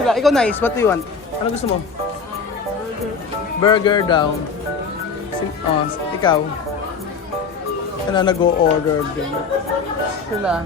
Sila, ikaw nice, what do you want? Ano gusto mo? Burger daw. Ikaw. Kana nag-o-order din. Sila.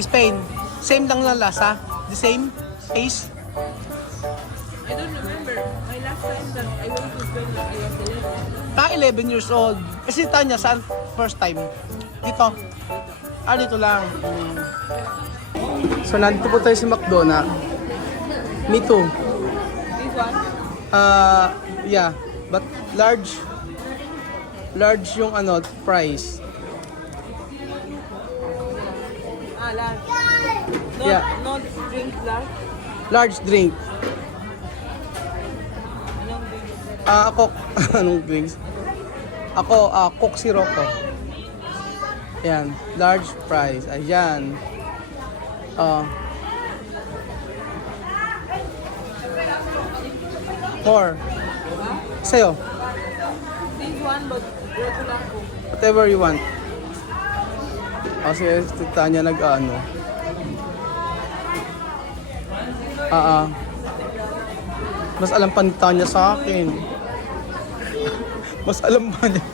Spain. Same lang na lasa? The same taste? I don't remember. My last time that I went to Spain, I was 11. 11 years old. Kasi Tanya, saan first time? Dito? Dito lang. So, nandito po tayo sa McDonald's. Me too. This one? Yeah. But large. Large yung price. Large. No, Yeah. no drink large. Large drink. Anong drink? Ako, anong drinks? Ako, Coke Sirocco. Ayan, large price. Ayan. More. Sa'yo, This one, but regular Coke. whatever you want. Kasi si Tanya nag-ano. Mas alam pa ni Tanya sa akin. Mas alam pa niya.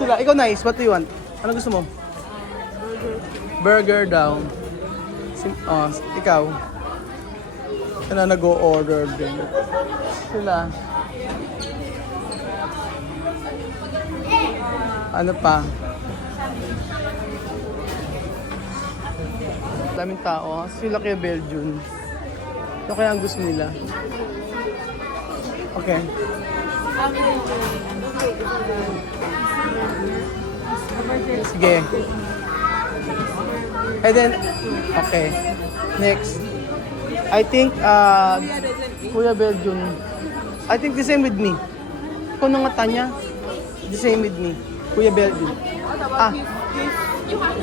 Sila, ikaw nice, what do you want? Ano gusto mo? Burger daw. Ikaw. Kana nag-o-order din. Sila. Ano pa? Daming tao. Sila kaya Belgian. Ito kaya ang gusto nila. Okay. Sige. And then, okay. Next. I think, Kuya Belgian. I think the same with me. Ikaw nang Tanya. The same with me. Kuya Belgian.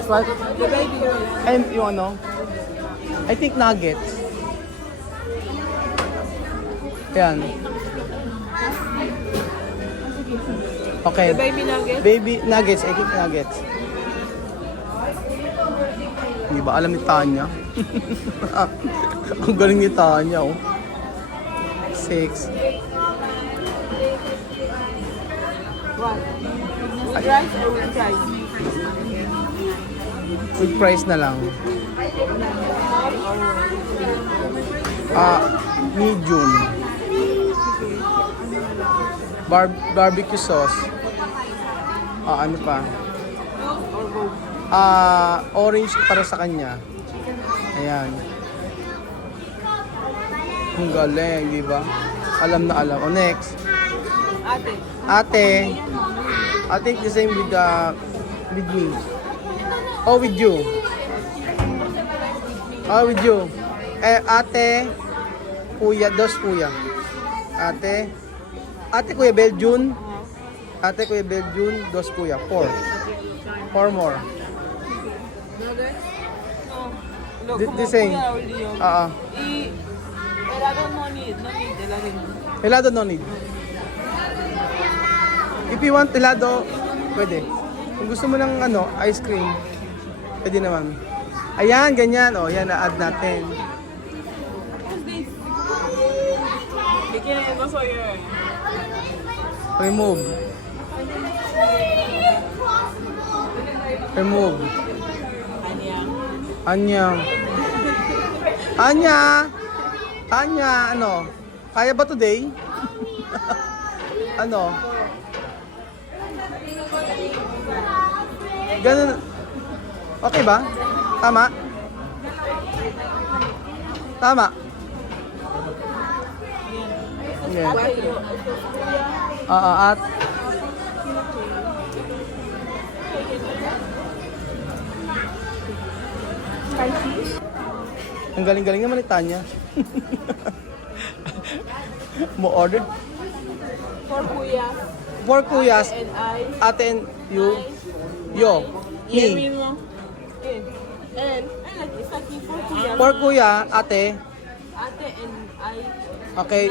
What? The baby girl. And yung I think nuggets. Yan. Okay. The baby nugget. Baby nuggets. I think nuggets. Hindi ba alam ni Tanya? Ang galing ni Tanya, oh. 6. What? With rice or with rice? With price na lang. Medium. Barbecue sauce. Ano pa? Orange para sa kanya. Ayan. Ang galing, di ba? Alam na alam. O, next. Ate. I think the same with me. Oh, with you. Oh, with you. Ate. Kuya. Dos kuya. Ate. Ate Kuya Belgian. Ate Kuya Belgian. Dos kuya. 4. 4 more. The same. Helado no need. If you want helado, pwede. Kung gusto mo ng ice cream, pwede naman. Ayan, ganyan. O, yan, na-add natin. Remove. Remove. Anya. Anya, kaya ba today? Ganun. Okay ba? Tama? Tama? Yeah. At ang galing-galing naman ni Tanya. Mo ordered? 4 kuya. 4 kuyas. And I. Ate and you. Yo. Me. And it's like 4 kuya. 4 kuya, ate. Ate and I. Okay.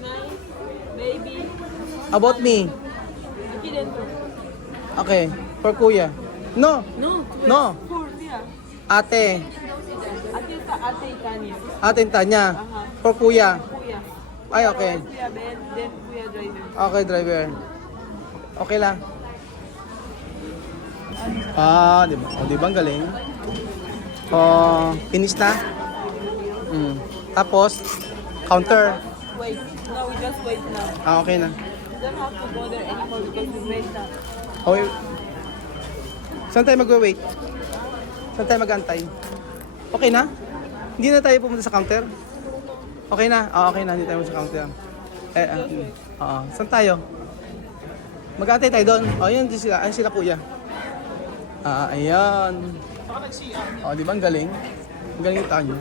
Nice, baby. About me. Aquí dentro. Okay. 4 kuya. No. No. No. For Kuya. Ate. Ate Tanya. Ate Tanya. Aha. For kuya. Kuya. Ay, okay. Kuya Ben, then Kuya driver. Okay, driver. Okay lang. Ah, di ba? Oh, di ba ang galing? Oh, finish na? Tapos, counter. Wait. No, we just wait now. Ah, okay na. We don't have to go there anymore because we wait now. Okay. Saan tayo mag-wait? Saan tayo mag-antay? Okay na? Hindi na tayo pumunta sa counter? Okay na? Ah, okay na. Hindi tayo pumunta sa counter. Oo. Saan tayo? Mag-antay tayo doon. Oh, yun sila. Ayun sila kuya. Ah, ayan. Oh, di ba ang galing? Ang galing yung tanyo.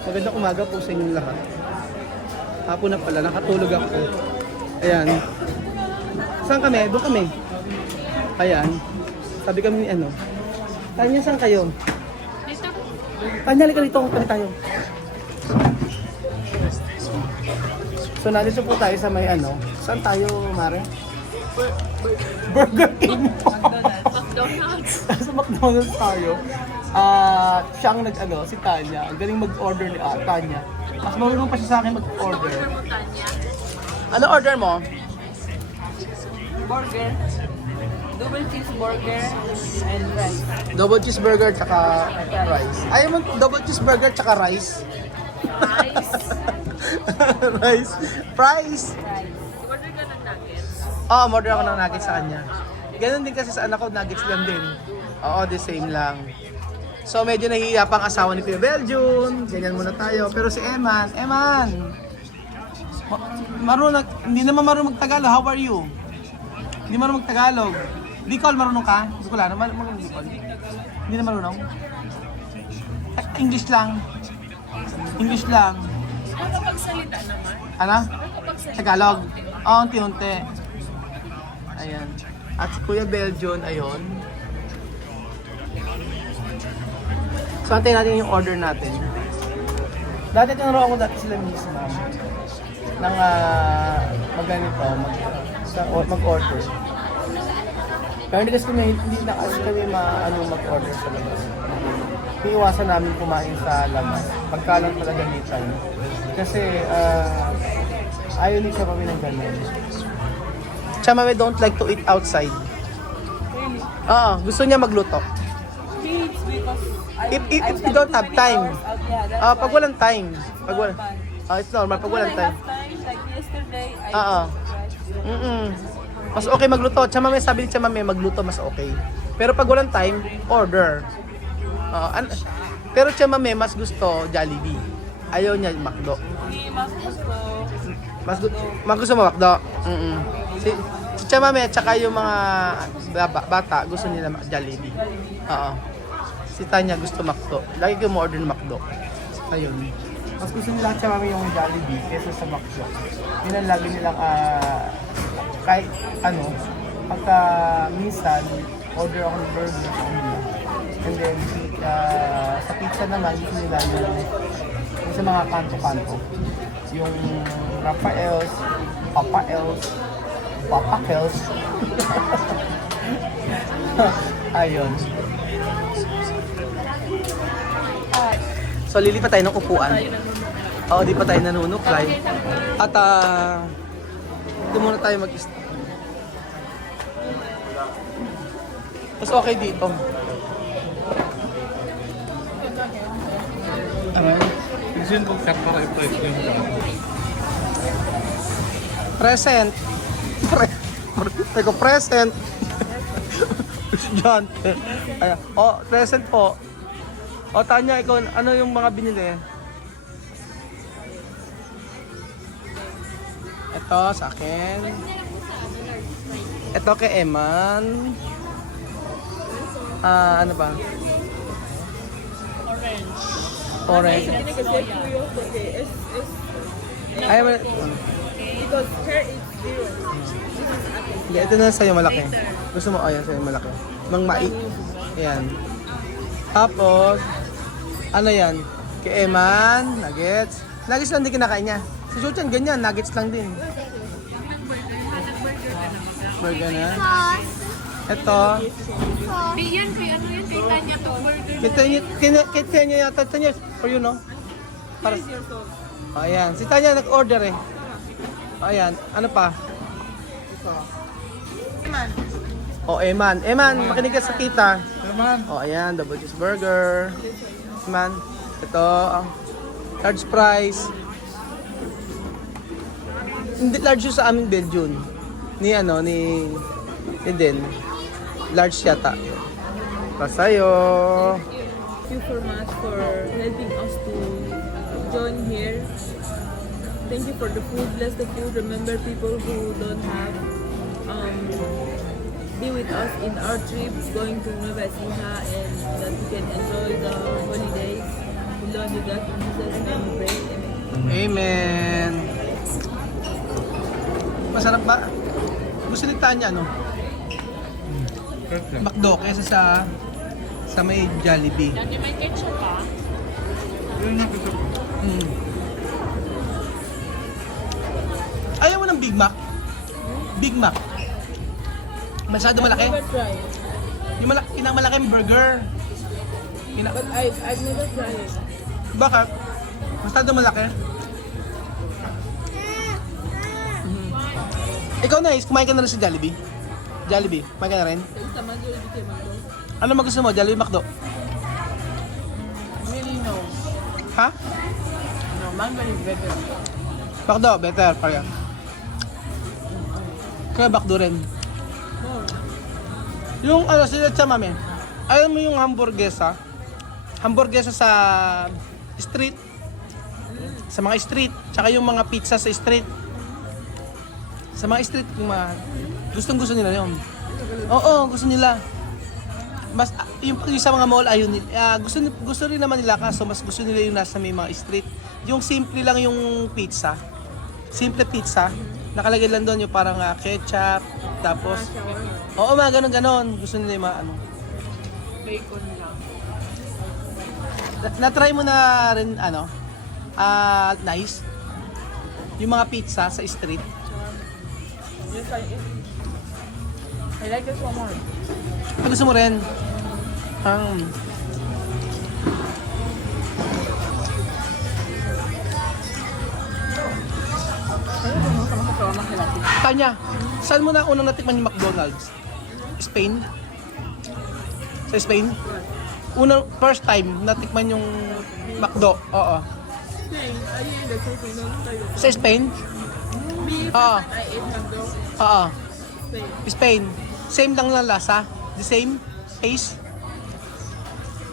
Magandang umaga po sa inyong lahat. Hapon na pala, nakatulog ako. Ayan. Saan kami? Doon kami. Ayan. Sabi kami ni ano. Tanya, saan kayo? Dito. Tanya, halika dito. Kami tayo. So, nandito po tayo sa may ano. Saan tayo, Mare? Burger King. McDonald's. Sa McDonald's tayo. Siya ang nag-ano, si Tanya. Ang galing mag-order ni Tanya. Mas marunong pa siya sa akin mag-order. Ano order mo? Burger. Double cheeseburger and rice. Double cheeseburger tsaka rice. Ayaw mo double cheeseburger tsaka rice? Rice. Rice. Fries. Rice. Order ka ng nuggets. Oo, order ako ng nuggets sa kanya. Ganun din kasi sa anak ko, nuggets lang din. Oo, the same lang. So medyo nahihiya pang asawa ni Kuya Beljun. Ganyan muna tayo. Pero si Eman, marunong, hindi naman marunong mag-Tagalog. How are you? Hindi marunong mag-Tagalog. Bicol, marunong ka? Bicol, ano? Marunong Bicol? Hindi na marunong? English lang. English lang. Nakapagsalita naman. Ano? Tagalog. Oo, unti-unti. Ayan. At si Kuya Beljun, ayun. So, antayin natin yung order natin. Dati tinuro ako dati sila mismo ng mag-order. Pero hindi kasi hindi na kasi kami mag-order sa labas. Iiwasan namin kumain sa labas. Pagkalang pala gamitan. Kasi ayaw ni Chamame ng ganun. Chamame don't like to eat outside. Really? Oo, gusto niya magluto. He eats because If you don't have time. Pag walang time. Pag wala. It's normal pag walang time. Like yesterday, I Oo. rice. Mas okay magluto. Chamame, sabi ni Chamame, magluto mas okay. Pero pag walang time, order. Pero Chamame, mas gusto Jollibee. Ayaw niya McDo. Hindi mas gusto. Mas gusto mo McDo. Si Chamame at saka yung mga bata, gusto nila Jollibee. Oo. Si Tanya gusto McDo. Lagi ko mo order ng McDo. Ayun. Mas gusto nila Chamame yung Jollibee kaysa sa McDo. Yun ang lagi nilang kahit ano, pagka minsan, order ako ng burger sa kanila. And then, sa pizza naman, gusto nila yung sa mga kanto-kanto. Yung Rafael's, Papaels. Ayun. So, lilipat tayo ng upuan. Oo, di pa tayo nanunuklay. At, doon muna tayo mag-stop. Mas okay dito. Gusto yun kung para i-price yung Present. Teko, present. John. Ayan. Present po. Tanya, ikaw, ano yung mga binili? Ito, sa akin. Ito kay Eman. Ano ba? Orange. Hindi kasi kuyo kasi Ay, wala. because her is 0. Hindi, ito na sa'yo malaki. Gusto mo? Ayan, sa'yo malaki. Mang mai. Ayan. Tapos, ano yan? Kay Eman, nuggets. Nuggets lang din kinakain niya. Si Chuchan, ganyan, nuggets lang din. Burger na. Ito. Di yun, kay ano yun, kay Tanya to burger. Kita niya yata. Tanya, for you, no? Para, Here's your sauce. oh, ayan. Si Tanya nag-order eh. Oh, ayan. Ano pa? Man. Oh, Eman. Eman, makinig ka sa tita. Naman. Oh, ayan. Double cheeseburger. Eman. Ito. Large fries. Hindi large yung sa aming Belgian. Ni din. Large yata. Pasayo. Thank you so much for helping us to join here. Thank you for the food. Bless the food. Remember people who don't have. Be with us in our trip going to Nueva Ecija and that we can enjoy the holidays. We love you God. In Jesus' name we pray. Amen. Amen. Masarap ba? Gusto ni Tanya, ano? Perfect. McDo kaysa sa may Jollibee. Tanya, may ketchup pa? Yun yung gusto ko. Ayaw mo ng Big Mac? Big Mac. Masyado malaki. I've never tried. Yung malaking burger. But I've never tried it. Bakit? Masyado malaki. Ikaw na, kumain ka na rin sa Jollibee? Jollibee, kumain ka na rin? Kasi sa majority kay Magdo. Ano mo gusto mo? Jollibee, McDo? Really no. Ha? No, Magdo is better. McDo, better. Kaya. Kaya McDo rin. No. Yung sila sa mami, alam mo yung hamburguesa? Hamburguesa sa street. Sa mga street. Tsaka yung mga pizza sa street. Sa mga street, yung mga gustong-gusto nila yun. Oo, gusto nila. Mas, yung sa mga mall, ayun, gusto rin naman nila kaso mas gusto nila yung nasa may mga street. Yung simple lang yung pizza. Simple pizza. Nakalagay lang doon yung parang ketchup, tapos, oo, mga ganon-ganon. Gusto nila yung mga ano. Bacon lang. Na-try mo na rin, nice. Yung mga pizza sa street. Yes, I like this one more. Gusto mo rin? Tanya, saan mo na unang natikman yung McDonald's? Spain? Sa Spain? First time natikman yung McDo? Oo. Sa Spain? Oo. I ate Magdo. Oo. Spain. Spain. Same lang lang lasa? The same taste?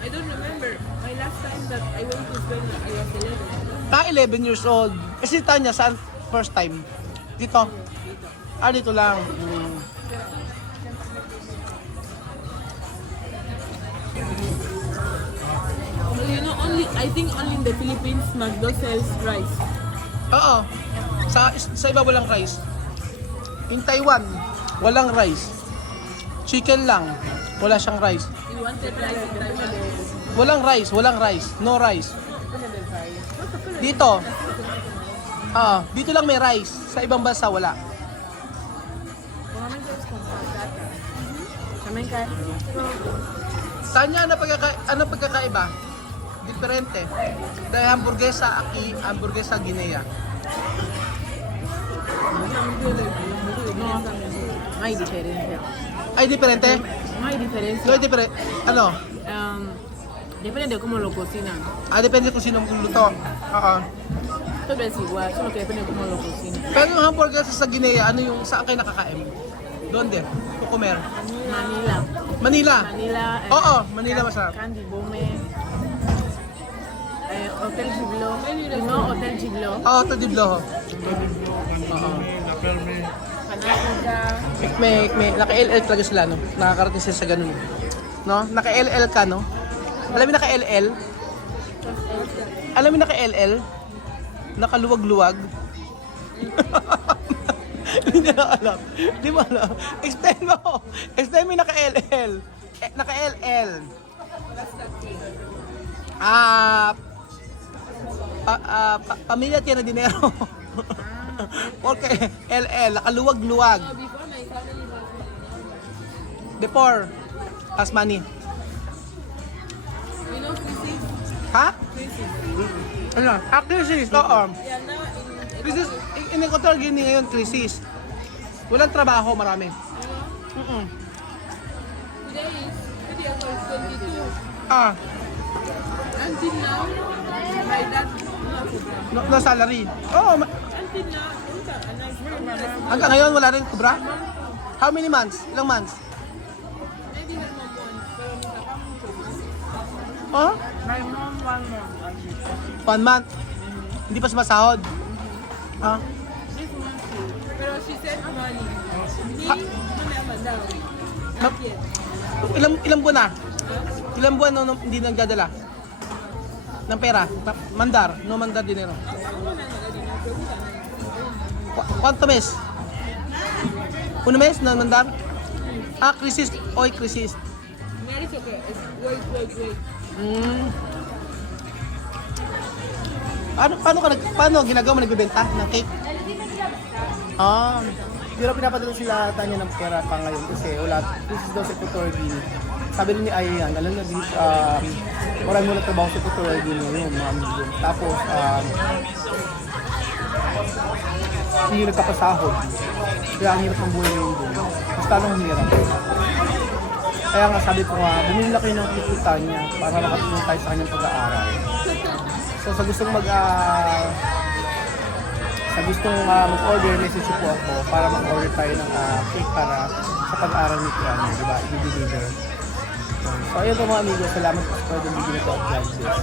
I don't remember. My last time that I went to Spain, I was 11. 11 years old. Kasi Tanya, saan first time? Dito? Dito lang. You know, I think only in the Philippines, Magdo sells rice. Oo. Sa iba walang rice. In Taiwan, walang rice. Chicken lang. Wala siyang rice. You wanted rice in Taiwan? Walang rice. No rice. Dito. Dito lang may rice. Sa ibang bansa wala. Tanya, ano pagkakaiba? Diferente. Dahil hamburguesa aquí, hamburguesa Guinea. Hay diferencia. Ay, diferente? Hay diferencia. No, diferente. Ano? Depende de cómo lo cocinan. Depende kung sino ang luto. Oo. Todo es igual, solo que depende de cómo lo cocinan. Pero yung hamburguesa sa Guinea, ano yung saan kayo nakakain? Doon din. Kukumer. Manila. Manila. Manila. Oo, Manila masarap. Candy Bome. Hotel Giblo. No, Hotel Giblo. Ito di Bloho. La Ferme. Panacuga. May naka-LL talaga sila, no? Nakakarating sila sa ganun. No? Naka-LL ka, no? Alam mo naka-LL? Alam mo naka-LL? Nakaluwag-luwag? Hindi na alam. Di mo alam. Explain mo. Explain mo yung naka-LL. Naka-LL. Pamilya Tierra Dinero. Okay, LL, nakaluwag-luwag. Before my family before has money. You know, crisis? Ha? Crisis. Ano? Crisis, oo. Yeah, now in Crisis, in Equatorial Guinea ngayon, crisis. Walang trabaho, marami. Mm-mm. today is 22. Ah, Until now, my dad no salary. Oo, until now, hanggang ngayon wala rin kubra? How many months? Ilang months? maybe not one month, pero Oh? my mom 1 month. 1 month. Hindi pa sumasahod. Ah, This month too. Pero she sent money. Ni, Ha- manama daw. Ma- Not yet. ilang buwan na? Ilang buwan no, hindi nagdadala? Ng pera? Mandar? No mandar dinero. Ako na nagali na. Pero wala na. Quanto mes? Uno mes na mandar? Ah, crisis. Oy, crisis. Ngayon, it's okay. Wait. Mm. Paano ginagawa mo nagbebenta ng cake? Ah, hindi na pinapadala sila Tanya ng pera pa ngayon kasi wala, this is daw sa Equatorial Guinea. Sabi ni Ayan, alam na dito, marami mo na trabaho sa Equatorial Guinea ngayon, mga amigo. Tapos, hindi nagkapasahod. Kaya ang hirap ng buhay ngayon doon. Mas talong hirap. Kaya nga sabi ko nga, bumili na kayo ng kikuta niya para makatulong tayo sa kanyang pag-aaral. So sa gustong mag-order, message po ako para mag-order tayo ng cake para sa pag-aaral ni Tiana, di ba? I-deliver. So ayun po mga amigo, salamat po sa pwedeng bigyan ito at God bless.